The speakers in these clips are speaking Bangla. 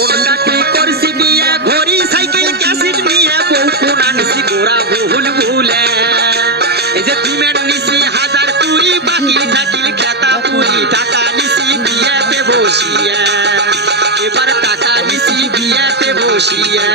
কোনটাটি করছি বিয়ে ঘড়ি সাইকেল ক্যাসেট নিয়ে বউ কোনা নিছি গোড়া বহুল ভুলে এই যে ডিমের নিছি হাজার কুড়ি বাকি থাকিল খেতা পুরি টাকা নিছি বিয়েতে বসিয়া এবার টাকা নিছি বিয়েতে বসিয়া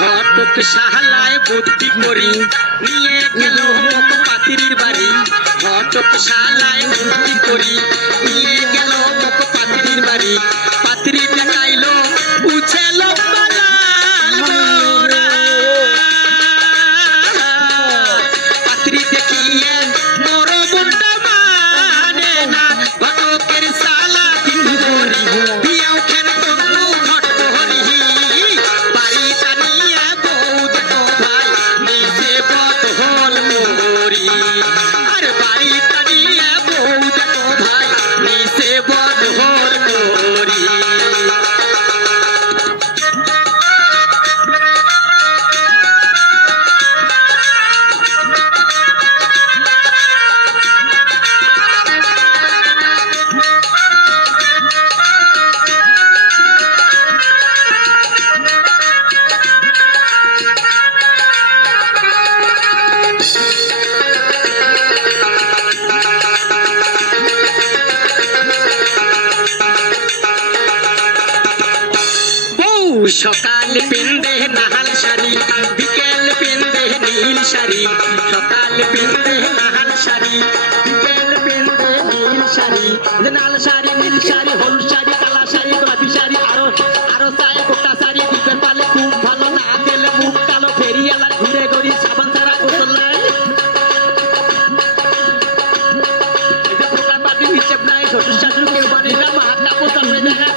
ঘটক সাহালায় বুদ্ধি করি নিয়ে গেল পাতিরির বাড়ি ঘটক সাহালায় বুদ্ধি করি নিয়ে গেল পাতিরির বাড়ি পাতিরি দেখাইলো উছেল পাতিরি দেখিয়ে মোর মনটা মানে না ঘটকের সালা কিন্তু করি দিয়াও খেন তবু ঘট হরি বাড়ি টানিয়ে বউ দেখো ভাই নিজে বদহল করি আর বাড়ি টানিয়ে বউ দেখো ভাই নিজে বদহল করি সকাল পিন্দে নাহাল শাড়ি বিকেল পিন্দে নীল শাড়ি সকাল পিন্দে নাহাল শাড়ি বিকেল পিন্দে নীল শাড়ি লাল শাড়ি নীল শাড়ি হলুদ শাড়ি কালা শাড়ি গোলাপি শাড়ি আরো আরো চায় গোটা শাড়ি দিতে পারলে খুব ভালো না দিলে মুখ কালো ফেরিয়ালার ঘুরে ঘুরি সাবান ছাড়া গোসল নাই পাটির হিসেব নাই শ্বশুর শাশুর কেউ বাড়ি না মা কাপড় চাপড়ে দেখা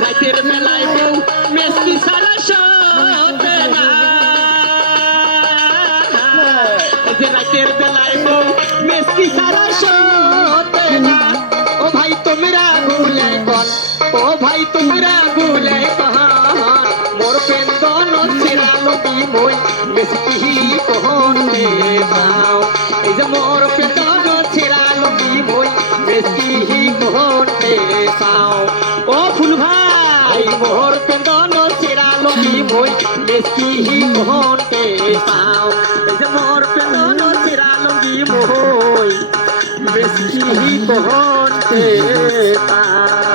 রাতের বেলায় বউ মেসকি সারা সতে না রাতের বেলায় বউ মেসকি সারা সতে না ও ভাই তোমরা ভুলে কন ও ভাই তোমরা ভুলে কহন মোর পেন্দন ছিড়ালো কি মই মেসকি কোহনে পাও এই যে মোর পেন্দন ছিড়ালো কি মই মেসকি কোহনে পাও ও ফুল ভাই মোর পেন্দন ছিড়ালো কি মই মেসকি কোহনে পাও এই যে মোর পেন্দন ছিড়ালো কি মই মেসকি কোহনে পাও